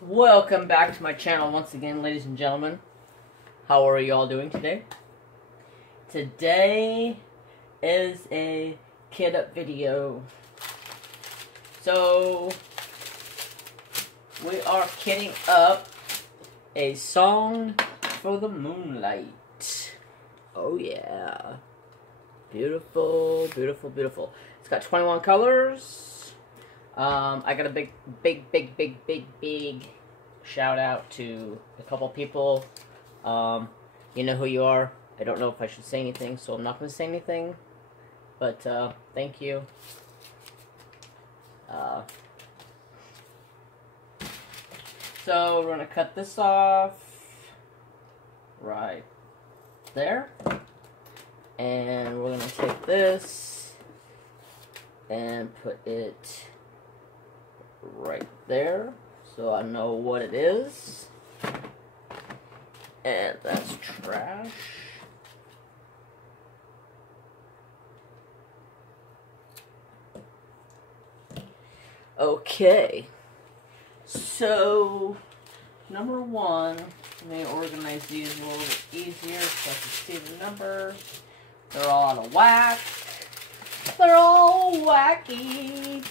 Welcome back to my channel once again, ladies and gentlemen. How are you all doing today? Today is a kid up video. So, we are kidding up a song for the Moonlight. Oh yeah. Beautiful, beautiful, beautiful. It's got 21 colors. I got a big shout out to a couple people. You know who you are. I don't know if I should say anything, so I'm not going to say anything. But, thank you. So, we're going to cut this off right there. And we're going to take this and put it right there, so I know what it is. And that's trash. Okay. So, number one, let me organize these a little bit easier so I can see the numbers. They're all out of whack. They're all wacky.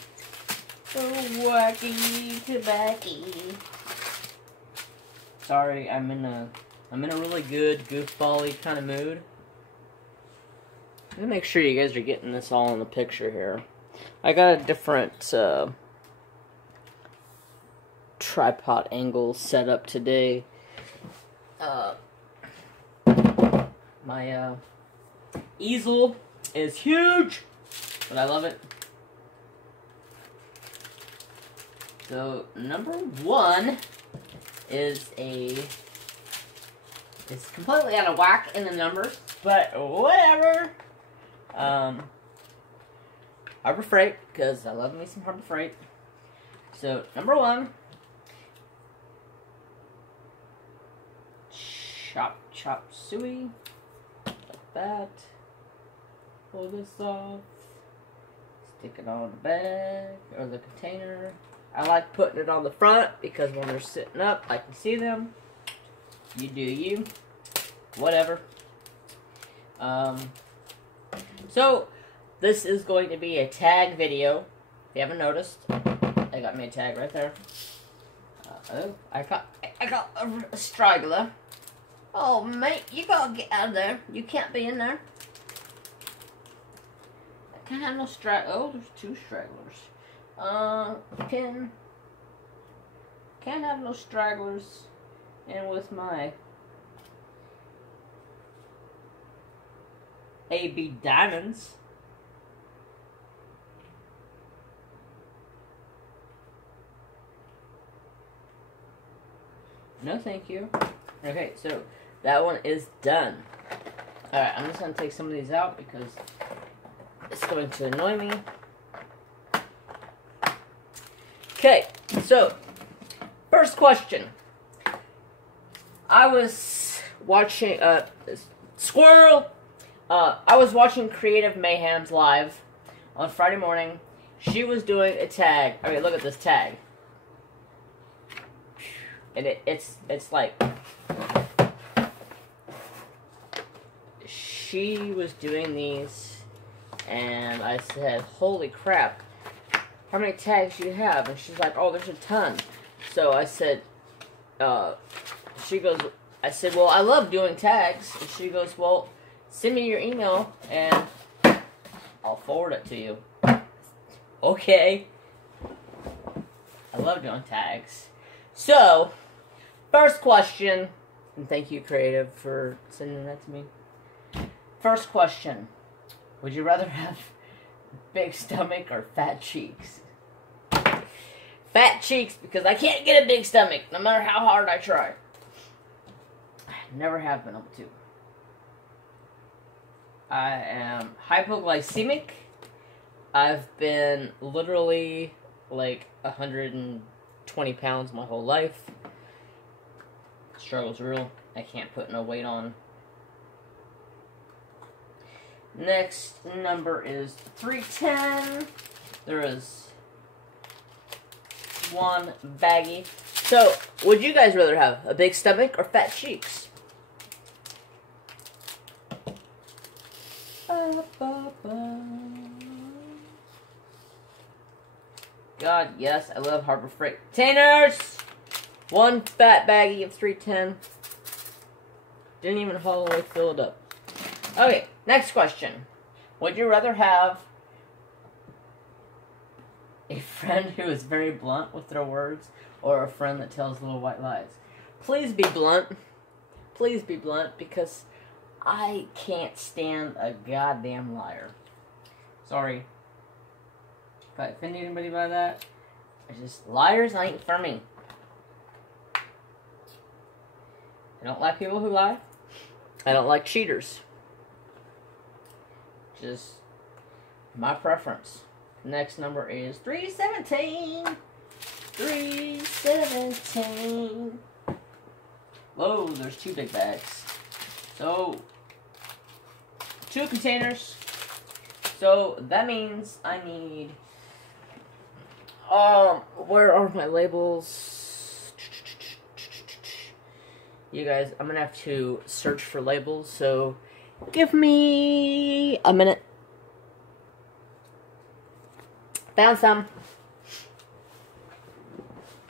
Wacky tobacco. Sorry, I'm in a really good goofball-y kind of mood. Let me make sure you guys are getting this all in the picture here. I got a different tripod angle set up today. My easel is huge, but I love it. So, number one is completely out of whack in the numbers, but whatever. Harbor Freight, because I love me some Harbor Freight. So, number one, chop suey, like that. Pull this off, stick it on the bag, or the container. I like putting it on the front because when they're sitting up, I can see them. You do you. Whatever. So, this is going to be a tag video. If you haven't noticed, I got me a tag right there. Oh, I got a straggler. Oh, mate, you gotta get out of there. You can't be in there. I can't have no oh, there's two stragglers. Can't have no stragglers, and with my AB diamonds, no thank you. Okay, so that one is done. Alright, I'm just going to take some of these out because it's going to annoy me. Okay, so, first question. I was watching, Squirrel! I was watching Creative Mayhem's live on Friday morning. She was doing a tag. I mean, look at this tag. And it's like, she was doing these, and I said, holy crap. How many tags do you have? And she's like, oh, there's a ton. So I said, she goes, I said, well, I love doing tags. And she goes, well, send me your email and I'll forward it to you. Okay. I love doing tags. So, first question, and thank you, Creative, for sending that to me. First question, would you rather have big stomach or fat cheeks? Fat cheeks, because I can't get a big stomach, no matter how hard I try. I never have been able to. I am hypoglycemic. I've been literally like 120 pounds my whole life. Struggle's real. I can't put no weight on. Next number is 310. There is one baggie So, would you guys rather have a big stomach or fat cheeks? God, yes, I love Harbor Freight containers. One fat baggie of 310. Didn't even all the way fill it up. Okay, next question. Would you rather have a friend who is very blunt with their words, or a friend that tells little white lies? Please be blunt. Please be blunt, because I can't stand a goddamn liar. Sorry if I offend anybody by that. Liars ain't for me. I don't like people who lie. I don't like cheaters. Just my preference. Next number is 317. 317. Whoa, there's 2 big bags. So, 2 containers. So, that means I need... where are my labels? You guys, I'm gonna have to search for labels, so give me a minute. Found some.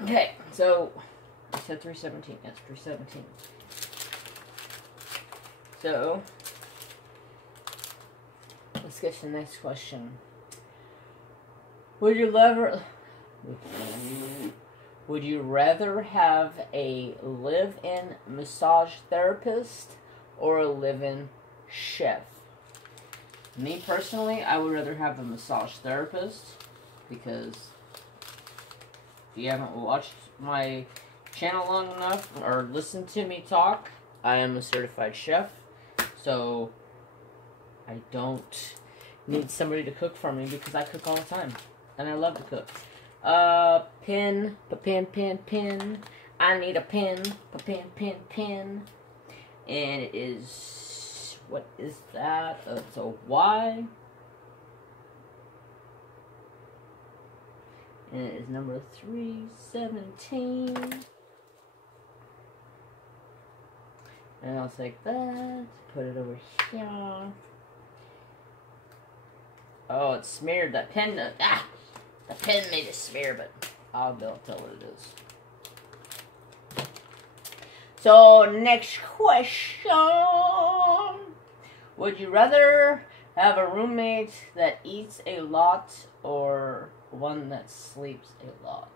Okay, so I said 317. Yes, 317. So let's get to the next question. Would you rather have a live-in massage therapist or a live-in chef? Me personally, I would rather have a massage therapist, because if you haven't watched my channel long enough or listened to me talk, I am a certified chef, so I don't need somebody to cook for me because I cook all the time, and I love to cook. Pin. I need a pin. Pin. And it is, what is that? It's a Y. And it is number 317. And I'll take that, put it over here. Oh, it's smeared. That pen, the pen made it smear, but I'll be able to tell what it is. So, next question. Would you rather have a roommate that eats a lot or one that sleeps a lot?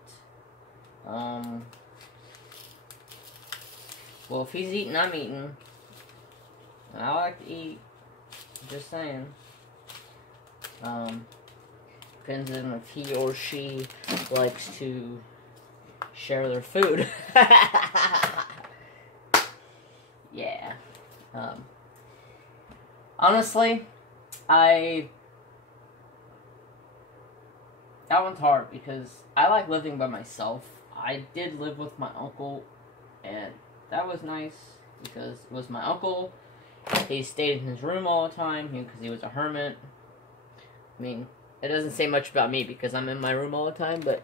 Well, if he's eating, I'm eating. I like to eat. Just saying. Depends on if he or she likes to share their food. Yeah. Honestly, that one's hard because I like living by myself. I did live with my uncle, and that was nice because it was my uncle. He stayed in his room all the time because he was a hermit. I mean, it doesn't say much about me because I'm in my room all the time, but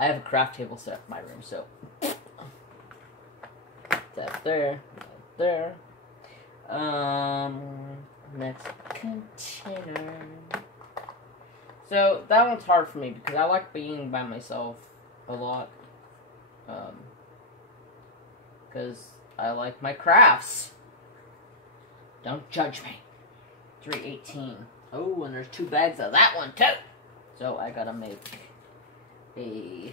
I have a craft table set up in my room, so that's there, there. Next container. So that one's hard for me because I like being by myself a lot. Because I like my crafts. Don't judge me. 318. Oh, and there's 2 bags of that one too. So I gotta make a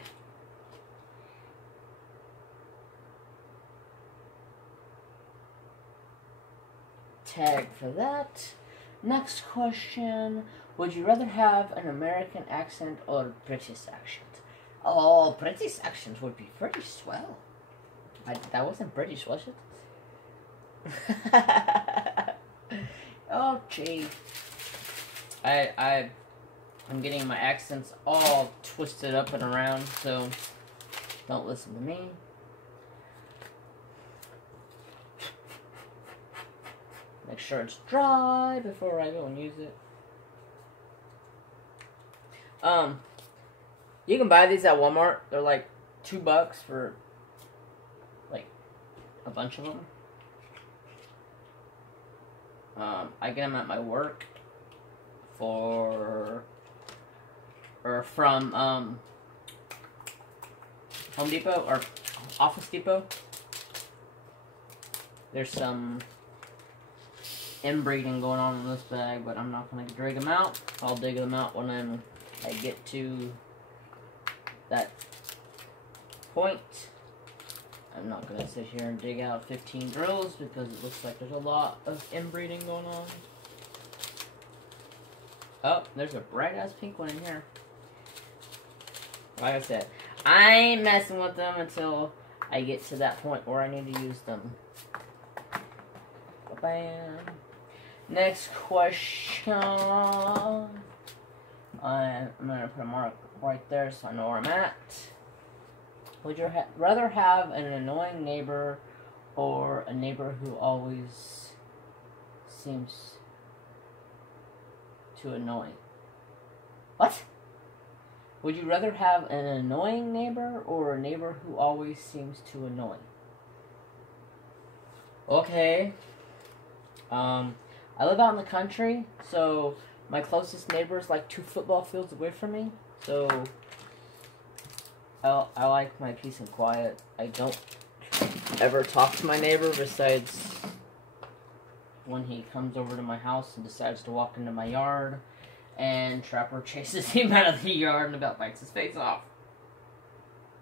tag for that. Next question. Would you rather have an American accent or a British accent? Oh, British accent would be pretty swell. That wasn't British, was it? Oh, gee. I'm getting my accents all twisted up and around, so don't listen to me. Make sure it's dry before I go and use it. You can buy these at Walmart. They're like $2 for like a bunch of them. I get them at my work from Home Depot or Office Depot. There's some inbreeding going on in this bag, but I'm not going to dig them out. I'll dig them out when I get to that point. I'm not going to sit here and dig out 15 drills because it looks like there's a lot of inbreeding going on. Oh, there's a bright-ass pink one in here. Like I said, I ain't messing with them until I get to that point where I need to use them. Bam. Next question. I'm going to put a mark right there so I know where I'm at. Would you rather have an annoying neighbor or a neighbor who always seems to annoy? What? Would you rather have an annoying neighbor or a neighbor who always seems to annoy? Okay. I live out in the country, so my closest neighbor is like 2 football fields away from me. So I like my peace and quiet. I don't ever talk to my neighbor besides when he comes over to my house and decides to walk into my yard, and Trapper chases him out of the yard and about bites his face off.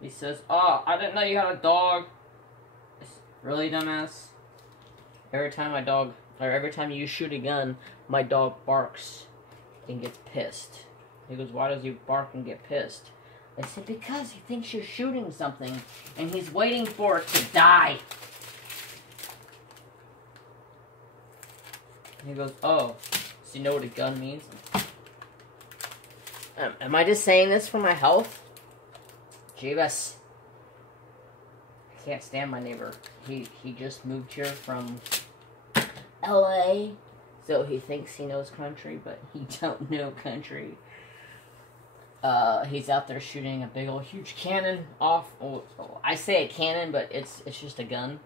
He says, "Oh, I didn't know you had a dog." Really, dumbass? Every time you shoot a gun, my dog barks and gets pissed. He goes, "Why does he bark and get pissed?" I said, "Because he thinks you're shooting something, and he's waiting for it to die." He goes, "Oh, so you know what a gun means?" Am I just saying this for my health? Jeebus. I can't stand my neighbor. He just moved here from LA, so he thinks he knows country, but he don't know country. He's out there shooting a big old huge cannon off. Oh, I say a cannon, but it's just a gun,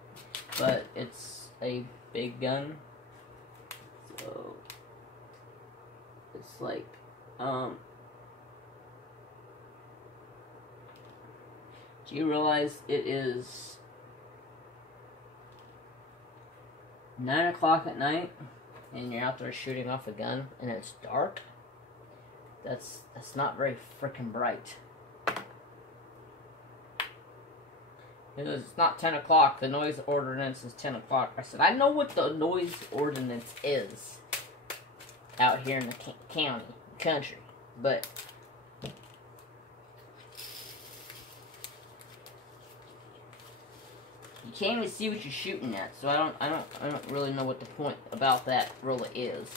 but it's a big gun. So it's like do you realize it is 9 o'clock at night and you're out there shooting off a gun and it's dark? That's not very frickin' bright. It's not 10 o'clock. The noise ordinance is 10 o'clock. I said, I know what the noise ordinance is out here in the country, but you can't even see what you're shooting at. So I don't really know what the point about that really is.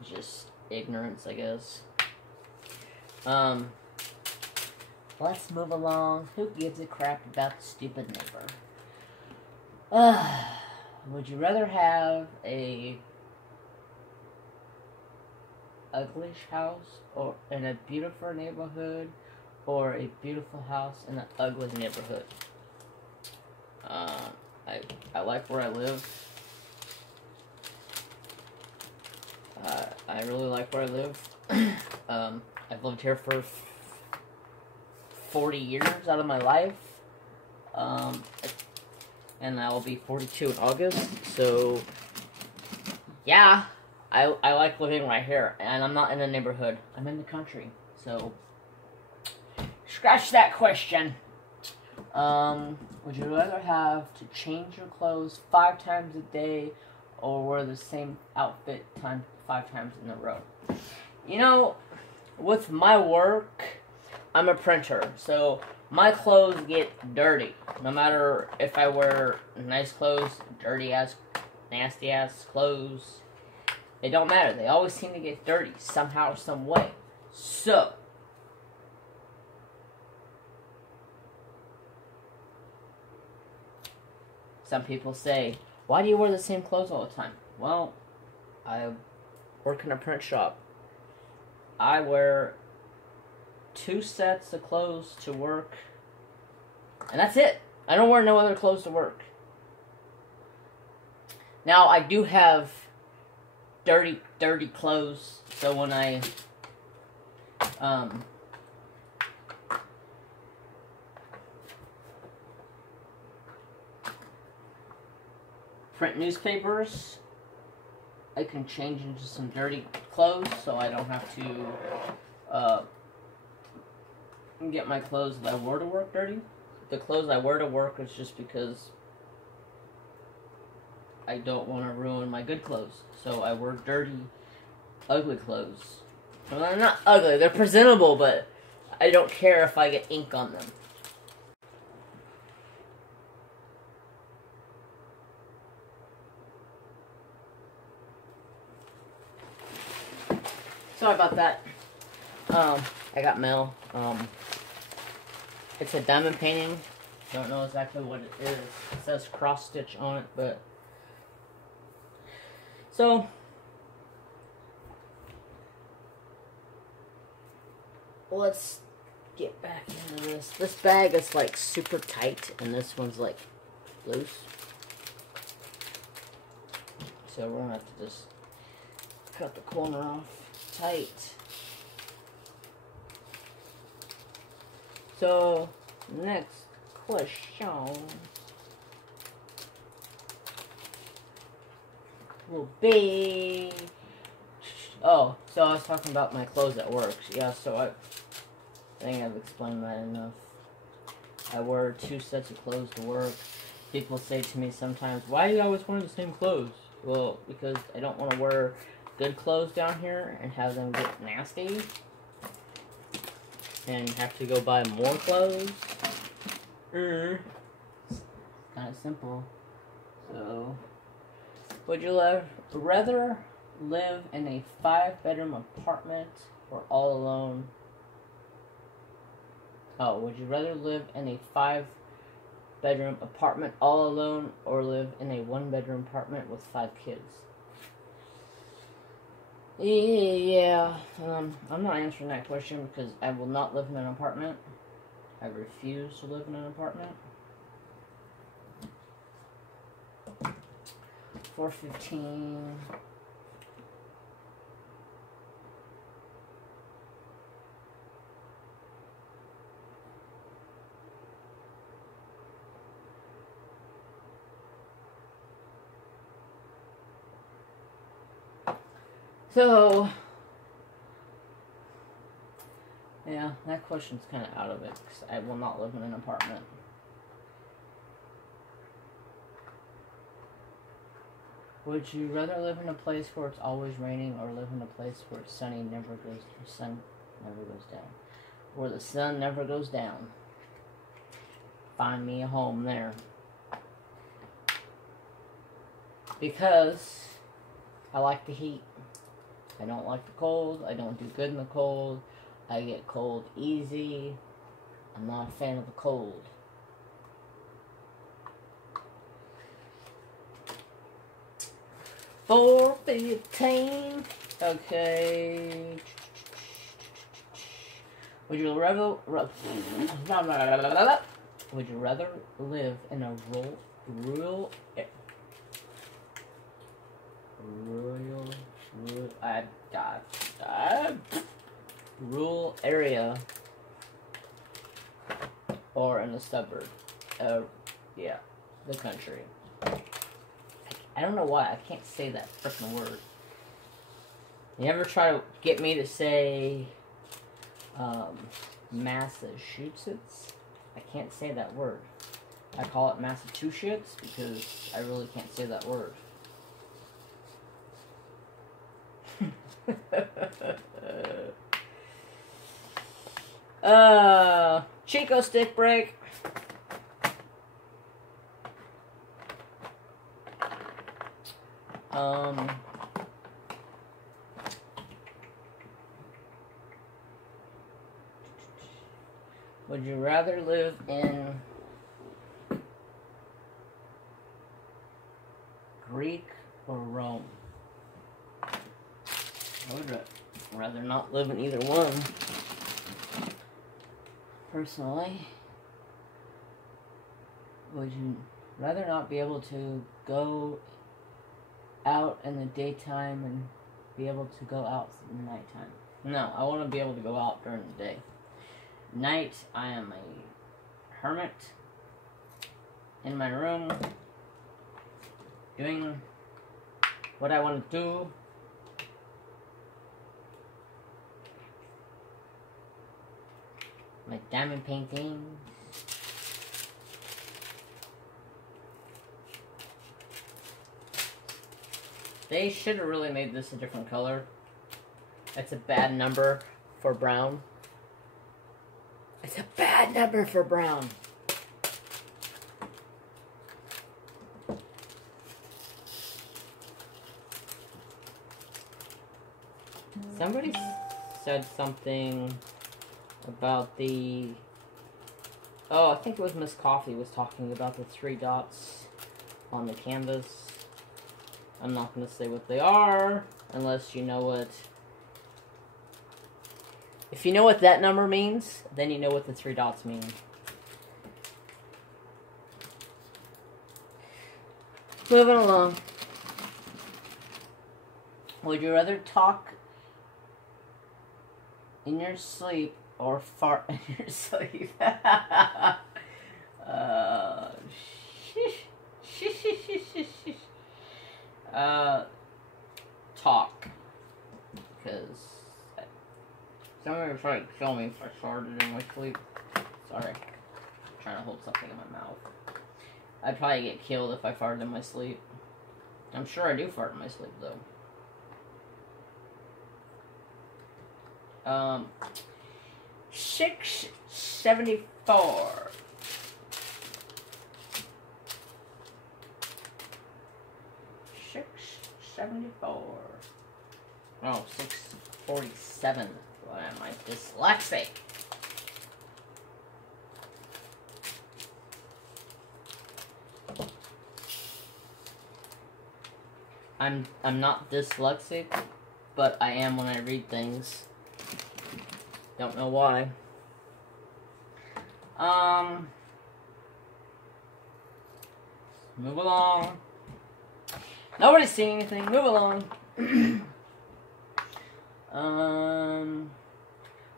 It's just ignorance, I guess. Let's move along. Who gives a crap about the stupid neighbor? Would you rather have a ugly house or in a beautiful neighborhood, or a beautiful house in an ugly neighborhood? I like where I live. I really like where I live. I've lived here for 40 years out of my life. And I will be 42 in August. So, yeah, I like living right here. And I'm not in a neighborhood. I'm in the country. So, scratch that question. Would you rather have to change your clothes 5 times a day or wear the same outfit 5 times in a row? You know, with my work, I'm a printer, so my clothes get dirty. No matter if I wear nice clothes, dirty-ass, nasty-ass clothes, it don't matter. They always seem to get dirty somehow, some way. So, some people say, why do you wear the same clothes all the time? Well, I work in a print shop. I wear 2 sets of clothes to work And that's it. I don't wear no other clothes to work. Now, I do have dirty clothes, so when I, print newspapers, I can change into some dirty clothes, so I don't have to, get my clothes that I wear to work dirty. The clothes I wear to work is just because I don't want to ruin my good clothes. So I wear dirty, ugly clothes. Well, they're not ugly, they're presentable, but I don't care if I get ink on them. Sorry about that. I got mail. It's a diamond painting. Don't know exactly what it is. It says cross stitch on it, but so let's get back into this. This bag is like super tight, and this one's like loose. So we're gonna have to just cut the corner off tight. So, next question will be... Oh, so I was talking about my clothes at work. Yeah, so I think I've explained that enough. I wear 2 sets of clothes to work. People say to me sometimes, why do you always wear the same clothes? Well, because I don't want to wear good clothes down here and have them get nasty. And have to go buy more clothes. It's kind of simple. So, would you rather live in a 5-bedroom apartment or all alone? Oh, would you rather live in a 5-bedroom apartment all alone or live in a 1-bedroom apartment with 5 kids? Yeah, I'm not answering that question because I will not live in an apartment. I refuse to live in an apartment. 4:15. So, yeah, that question's kind of out of it, because I will not live in an apartment. Would you rather live in a place where it's always raining, or live in a place where it's sunny, the sun never goes down? Where the sun never goes down. Find me a home there. Because I like the heat. I don't like the cold. I don't do good in the cold. I get cold easy. I'm not a fan of the cold. $4.15. Okay. Would you rather live in a rural area or in a suburb? Yeah, the country. I don't know why I can't say that freaking word. You ever try to get me to say Massachusetts? I can't say that word. I call it Massachusetts because I really can't say that word. Chico stick break. Would you rather live in Greek or Rome? I would rather not live in either one, personally. Would you rather not be able to go out in the daytime and be able to go out in the nighttime? No, I want to be able to go out during the day. Night, I am a hermit in my room doing what I want to do. My diamond painting. They should have really made this a different color. That's a bad number for brown. It's a bad number for brown. Somebody said something about the... Oh, I think it was Miss Coffee was talking about the 3 dots on the canvas. I'm not going to say what they are, unless you know what... If you know what that number means, then you know what the 3 dots mean. Moving along. Would you rather talk in your sleep or fart in your sleep? Talk. Because somebody would try to kill me if I farted in my sleep. Sorry. I'm trying to hold something in my mouth. I'd probably get killed if I farted in my sleep. I'm sure I do fart in my sleep, though. 674. 674. Oh, 647. Why am I dyslexic? I'm not dyslexic, but I am when I read things. Don't know why. Move along. Nobody's seeing anything. Move along.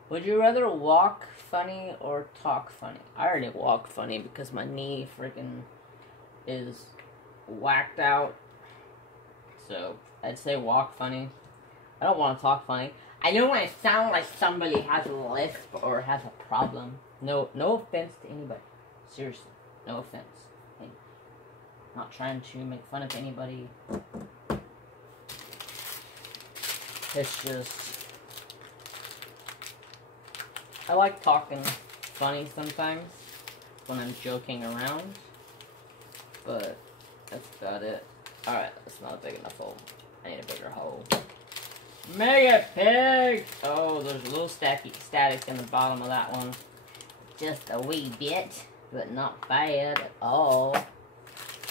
Would you rather walk funny or talk funny? I already walk funny because my knee freaking is whacked out. So, I'd say walk funny. I don't want to talk funny. I don't want to sound like somebody has a lisp or has a problem. No offense to anybody. Seriously, no offense. I'm not trying to make fun of anybody. It's just... I like talking funny sometimes when I'm joking around. But that's about it. Alright, that's not a big enough hole. I need a bigger hole. Mega pig! Oh, there's a little static in the bottom of that one. Just a wee bit, but not bad at all.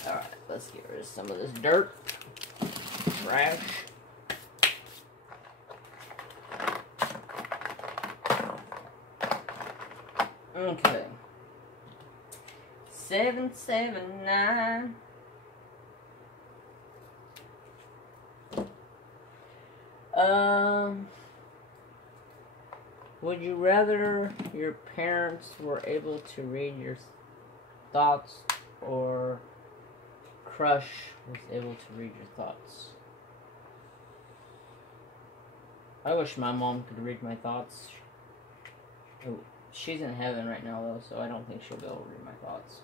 Alright, let's get rid of some of this dirt. Trash. Okay. 779. Would you rather your parents were able to read your thoughts or crush was able to read your thoughts? I wish my mom could read my thoughts. Oh, she's in heaven right now though, so I don't think she'll be able to read my thoughts.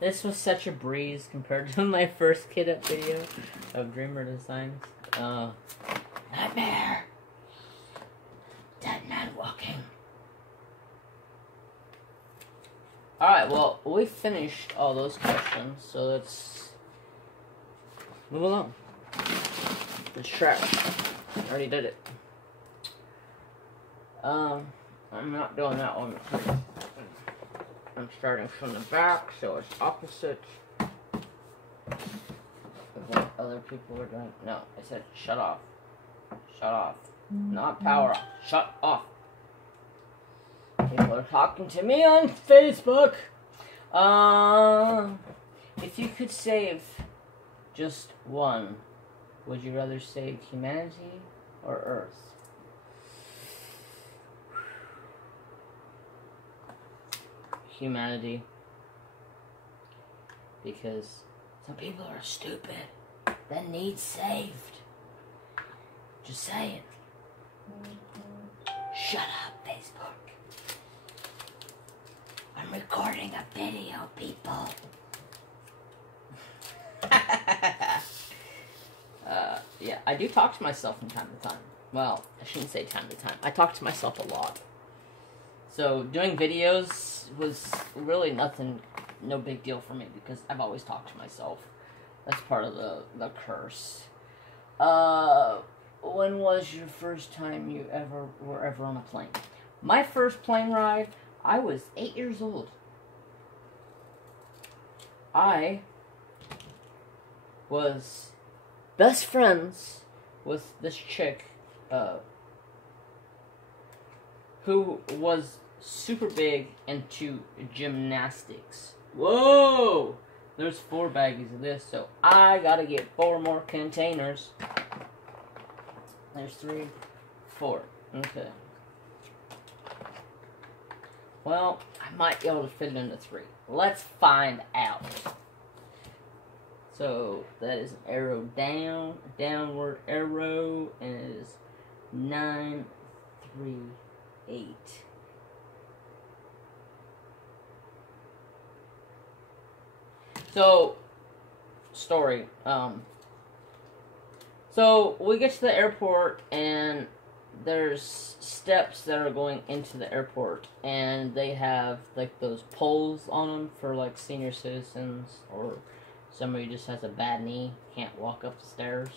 This was such a breeze compared to my first Kitt Up video of Dreamer Designs. Nightmare! Dead man walking. Alright, well, we finished all those questions, so let's move along. It's trash. I already did it. I'm not doing that one. I'm starting from the back, so it's opposite of what other people are doing. No, I said shut off. Shut off. Not power off. Shut off. People are talking to me on Facebook. If you could save just one, would you rather save humanity or Earth? Humanity. Because some people are stupid that need saved. Just saying. Shut up, Facebook. I'm recording a video, people. Yeah, I do talk to myself from time to time. Well, I shouldn't say time to time. I talk to myself a lot. So, doing videos was really nothing, no big deal for me, because I've always talked to myself. That's part of the curse. When was your first time you were ever on a plane? My first plane ride, I was 8 years old. I was best friends with this chick, who was super big into gymnastics. Whoa! There's 4 baggies of this, so I gotta get 4 more containers. There's 3, 4. Okay. Well, I might be able to fit it into 3. Let's find out. So, that is an arrow down, downward arrow, and it is 9, 3, 8. So, story. So, we get to the airport, and there's steps that are going into the airport, and they have, like, those poles on them for, like, senior citizens, or somebody who just has a bad knee, can't walk up the stairs,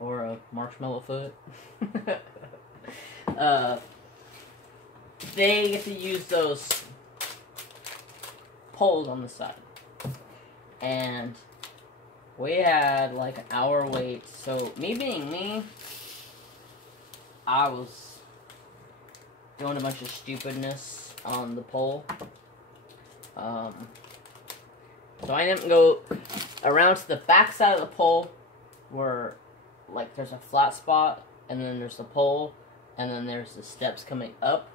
or a marshmallow foot. They get to use those poles on the side. And we had like an hour wait, so me being me, I was doing a bunch of stupidness on the pole. So I didn't go around to the back side of the pole where like there's a flat spot, and then there's the pole, and then there's the steps coming up.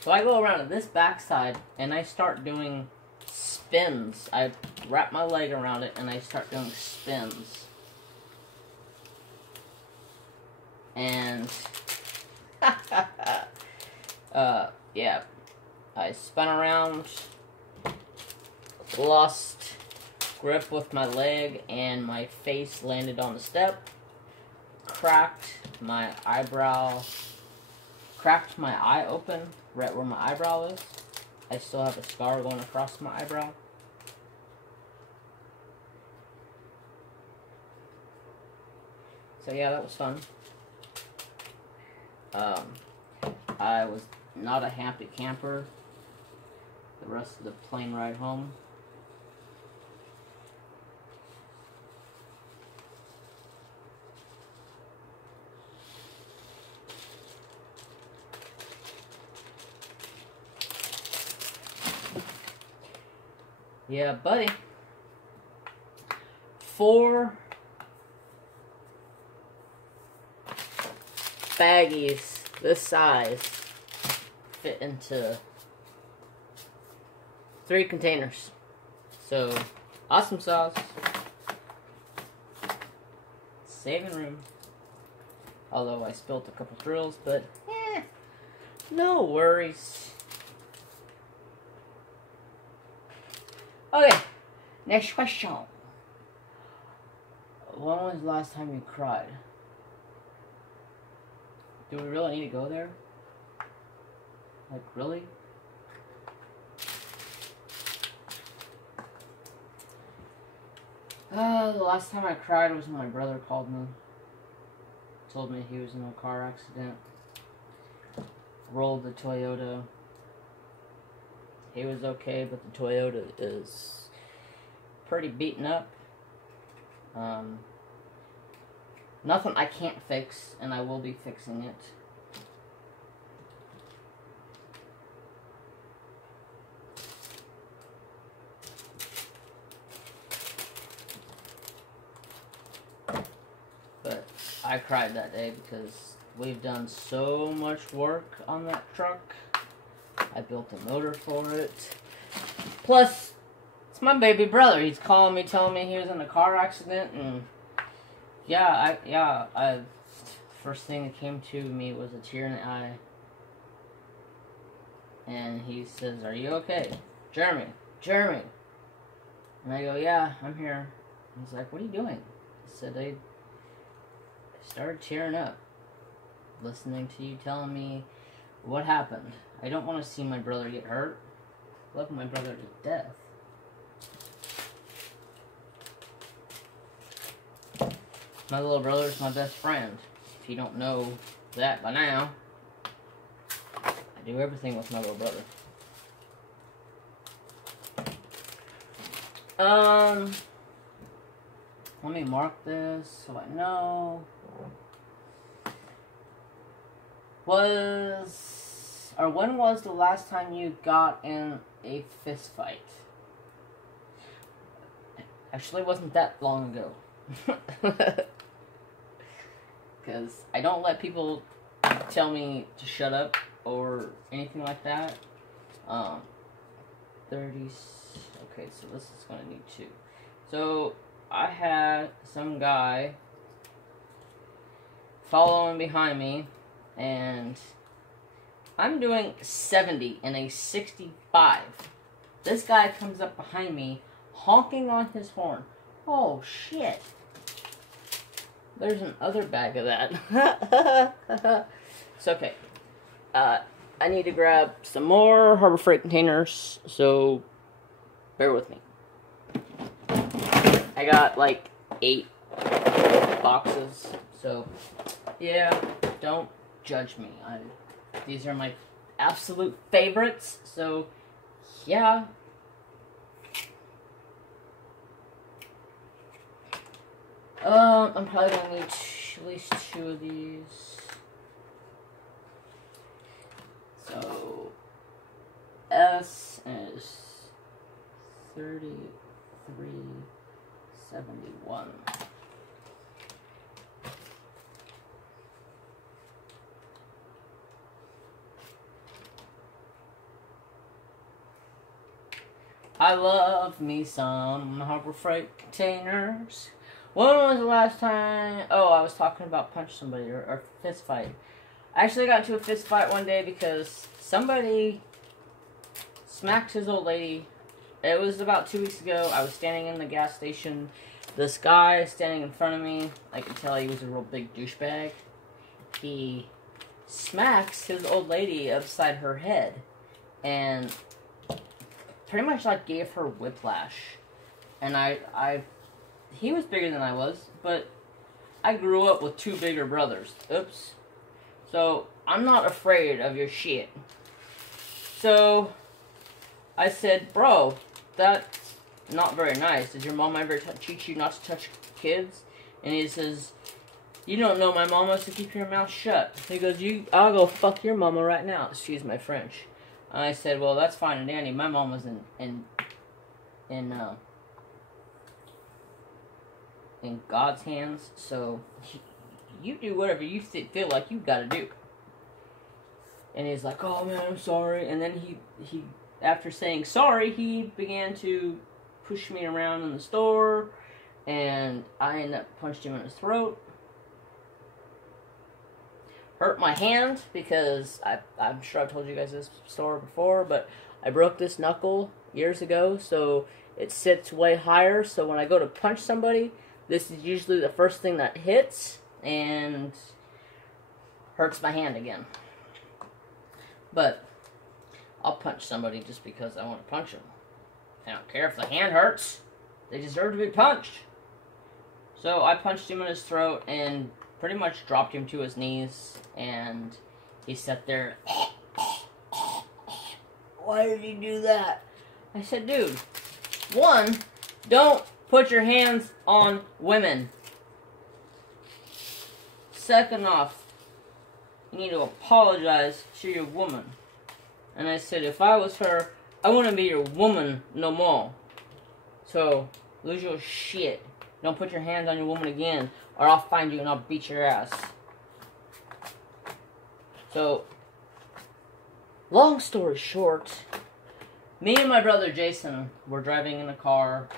So I go around to this back side, and I start doing spins. I wrap my leg around it, and I start doing spins. And, yeah, I spun around, lost grip with my leg, and my face landed on the step, cracked my eyebrow, cracked my eye open, right where my eyebrow is. I still have a scar going across my eyebrow. So yeah, that was fun. I was not a happy camper the rest of the plane ride home. Yeah, buddy. 4 baggies this size fit into 3 containers. So, awesome sauce. Saving room. Although I spilt a couple thrills, but no worries. Okay, next question. When was the last time you cried? Do we really need to go there? Like, really? The last time I cried was when my brother called me. Told me he was in a car accident. Rolled the Toyota. he was okay, but the Toyota is pretty beaten up. Nothing I can't fix, and I will be fixing it. But I cried that day because we've done so much work on that truck. I built a motor for it. Plus, it's my baby brother. He's calling me, telling me he was in a car accident, and I first thing that came to me was a tear in the eye. And he says, "Are you okay? Jeremy? Jeremy?" And I go, "Yeah, I'm here." And he's like, "What are you doing?" I said, I started tearing up, listening to you telling me what happened. I don't want to see my brother get hurt. I love my brother to death. My little brother's my best friend. If you don't know that by now, I do everything with my little brother. Let me mark this so I know. When was the last time you got in a fist fight? Actually, it wasn't that long ago. Because I don't let people tell me to shut up or anything like that. 30. Okay, so this is going to need 2. So I had some guy following behind me, and I'm doing 70 in a 65. This guy comes up behind me, honking on his horn. Oh, shit. There's another bag of that. It's okay. I need to grab some more Harbor Freight containers, so bear with me. I got like 8 boxes, so yeah, don't judge me. These are my absolute favorites, so yeah. I'm probably gonna need at least 2 of these. So S is 3371. I love me some Harbor Freight containers. When was the last time? Oh, I was talking about punch somebody or fist fight. I actually got into a fist fight one day because somebody smacked his old lady. It was about 2 weeks ago. I was standing in the gas station. This guy standing in front of me, I could tell he was a real big douchebag. He smacks his old lady upside her head and pretty much like gave her whiplash. And he was bigger than I was, but I grew up with 2 bigger brothers. Oops. So, I'm not afraid of your shit. So, I said, "Bro, that's not very nice. Did your mom ever teach you not to touch kids?" And he says, "You don't know my mama, so keep your mouth shut." He goes, "I'll go fuck your mama right now." Excuse my French. And I said, "Well, that's fine and dandy. My mom was in God's hands, so you do whatever you feel like you gotta do." And he's like, "Oh man, I'm sorry." And then he after saying sorry, he began to push me around in the store, and I ended up punched him in his throat. Hurt my hand because I'm sure I've told you guys this story before, but I broke this knuckle years ago, so it sits way higher. So when I go to punch somebody, this is usually the first thing that hits and hurts my hand again. But I'll punch somebody just because I want to punch them. I don't care if the hand hurts. They deserve to be punched. So I punched him in his throat and pretty much dropped him to his knees. And he sat there why did you do that? I said, dude, one, don't put your hands on women. Second off, you need to apologize to your woman. And I said, if I was her, I wouldn't be your woman no more. So, lose your shit. Don't put your hands on your woman again, or I'll find you and I'll beat your ass. So, long story short, me and my brother Jason were driving in a car.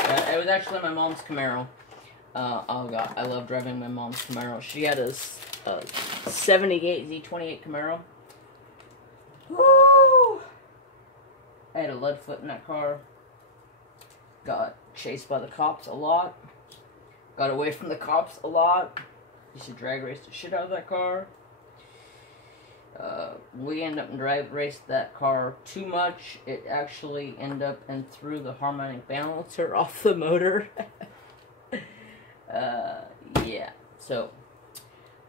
It was actually my mom's Camaro. Oh god, I love driving my mom's Camaro. She had a 78 Z28 Camaro. Woo! I had a lead foot in that car. Got chased by the cops a lot. Got away from the cops a lot. Used to drag race the shit out of that car. We ended up and drag raced that car too much. It actually ended up and threw the harmonic balancer off the motor. Yeah. So,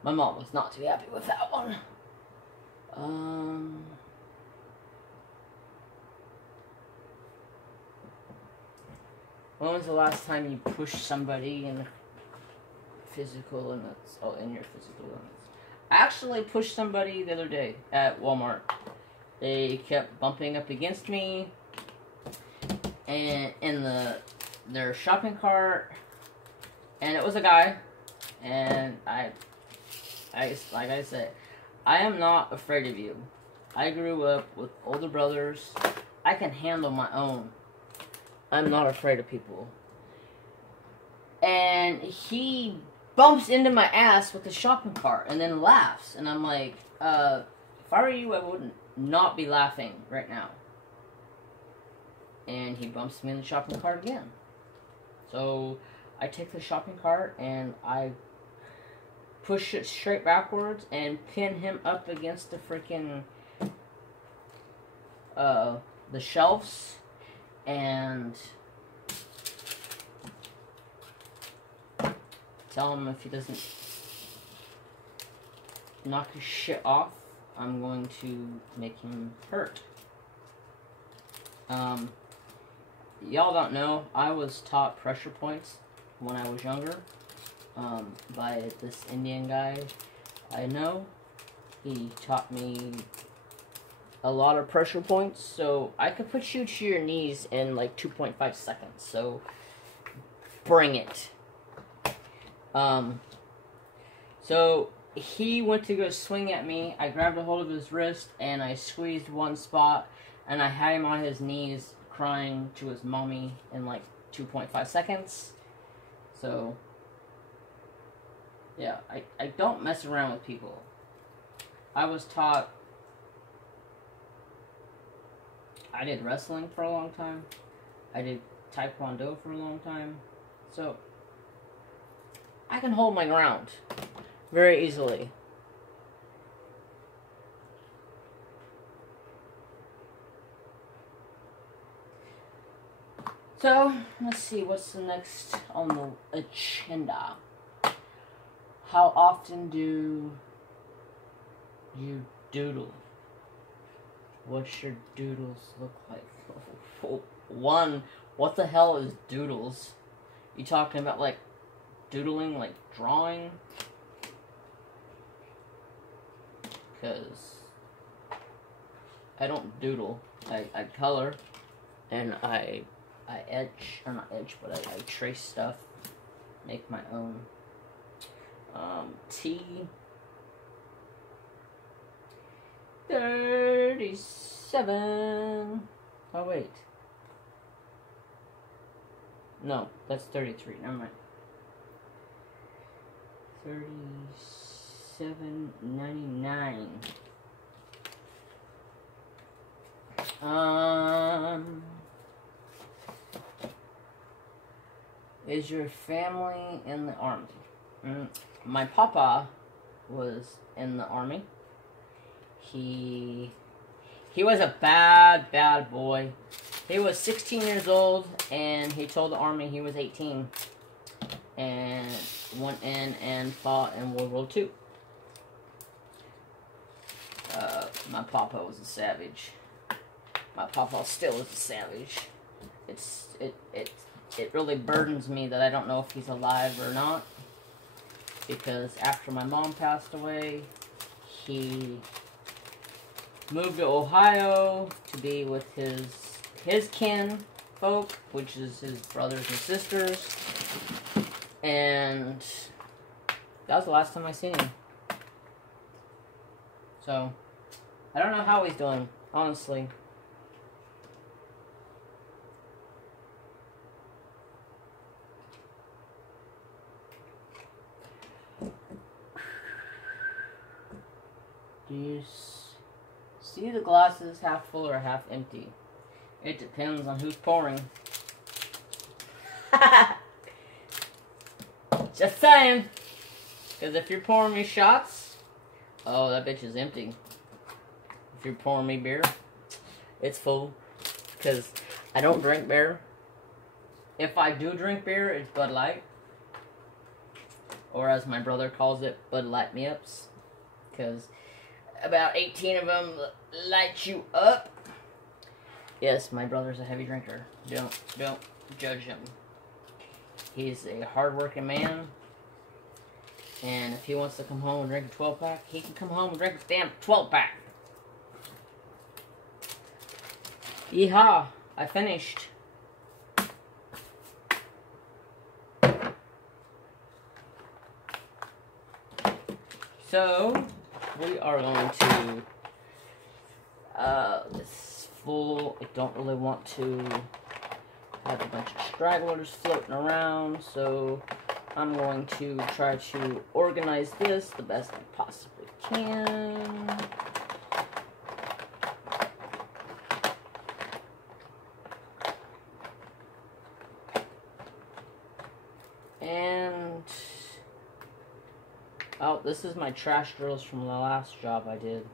my mom was not too happy with that one. When was the last time you pushed somebody in physical limits? Oh, in your physical limits. I actually pushed somebody the other day at Walmart. They kept bumping up against me, and in their shopping cart, and it was a guy, and I like I said, I am not afraid of you. I grew up with older brothers. I can handle my own. I'm not afraid of people. And he bumps into my ass with the shopping cart and then laughs. And I'm like, if I were you, I would not be laughing right now. And he bumps me in the shopping cart again. So I take the shopping cart and I push it straight backwards and pin him up against the freaking the shelves, and tell him if he doesn't knock his shit off, I'm going to make him hurt. Y'all don't know, I was taught pressure points when I was younger by this Indian guy I know. He taught me a lot of pressure points, so I could put you to your knees in like 2.5 seconds, so bring it. So he went to go swing at me. I grabbed a hold of his wrist and I squeezed one spot, and I had him on his knees crying to his mommy in like 2.5 seconds. So yeah, I don't mess around with people. I was taught, I did wrestling for a long time. I did taekwondo for a long time. So I can hold my ground very easily. So, let's see, what's the next on the agenda? How often do you doodle? What's your doodles look like? One, what the hell is doodles? You talking about like doodling, like drawing? Because I don't doodle. I color and I etch, or not etch, but I trace stuff, make my own. T 37. Oh wait. No, that's 33. Never mind. 37.99. Is your family in the army? My papa was in the army. He was a bad boy. He was 16 years old, and he told the army he was 18, and went in and fought in World War II. My papa was a savage. My papa still is a savage. It really burdens me that I don't know if he's alive or not. Because after my mom passed away, he moved to Ohio to be with his kin folk, which is his brothers and sisters. And that was the last time I seen him. So, I don't know how he's doing, honestly. Do you see the glasses half full or half empty? It depends on who's pouring. Just saying. Because if you're pouring me shots, oh, that bitch is empty. If you're pouring me beer, it's full. Because I don't drink beer. If I do drink beer, it's Bud Light. Or as my brother calls it, Bud Light Me Ups. Because about 18 of them light you up. Yes, my brother's a heavy drinker. Don't judge him. He's a hard-working man. And if he wants to come home and drink a 12-pack, he can come home and drink a damn 12-pack. Yeehaw! I finished. So, we are going to, this is full. I don't really want to have a bunch of stragglers floating around, so I'm going to try to organize this the best I possibly can. And, oh, this is my trash drills from the last job I did.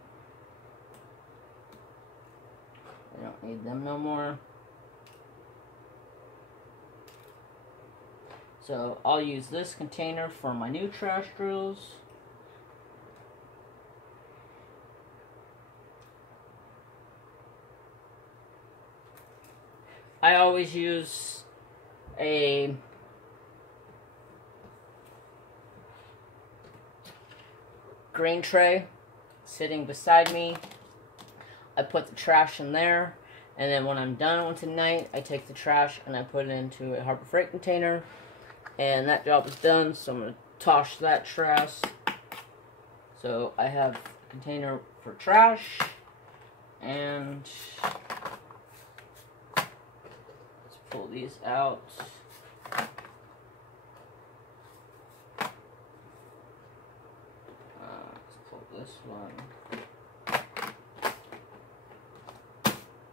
I don't need them no more. So, I'll use this container for my new trash drills. I always use a green tray sitting beside me. I put the trash in there, and then when I'm done with the night, I take the trash and I put it into a Harbor Freight container, and that job is done. So I'm going to toss that trash. So I have a container for trash, and let's pull these out. This one.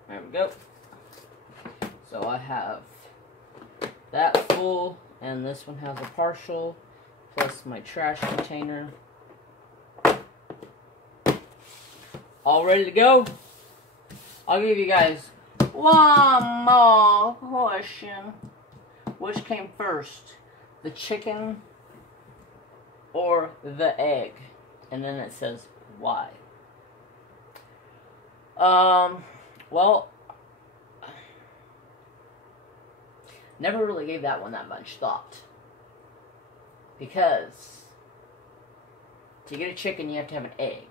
There we go. So I have that full, and this one has a partial, plus my trash container. All ready to go? I'll give you guys one more question. Which came first? The chicken or the egg? And then it says, why? Well, never really gave that one that much thought. Because to get a chicken, you have to have an egg.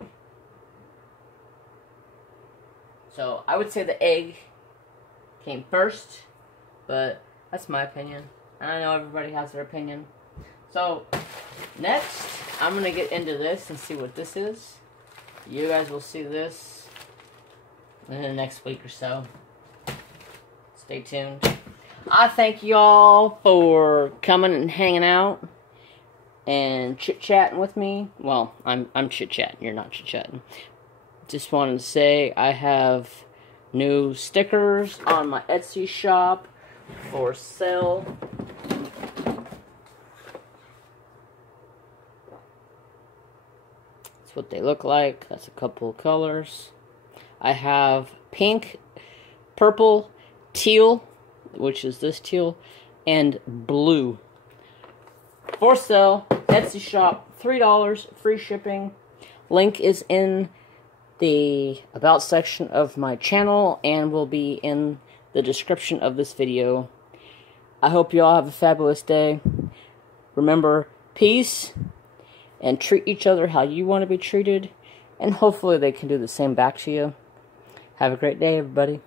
So, I would say the egg came first, but that's my opinion. And I know everybody has their opinion. So, next, I'm going to get into this and see what this is. You guys will see this in the next week or so. Stay tuned. I thank y'all for coming and hanging out and chit-chatting with me. Well, I'm chit-chatting. You're not chit-chatting. Just wanted to say I have new stickers on my Etsy shop for sale. That's what they look like. That's a couple of colors. I have pink, purple, teal, which is this teal, and blue. For sale, Etsy shop, $3, free shipping. Link is in the About section of my channel and will be in the description of this video. I hope you all have a fabulous day. Remember, peace, and treat each other how you want to be treated, and hopefully they can do the same back to you. Have a great day, everybody.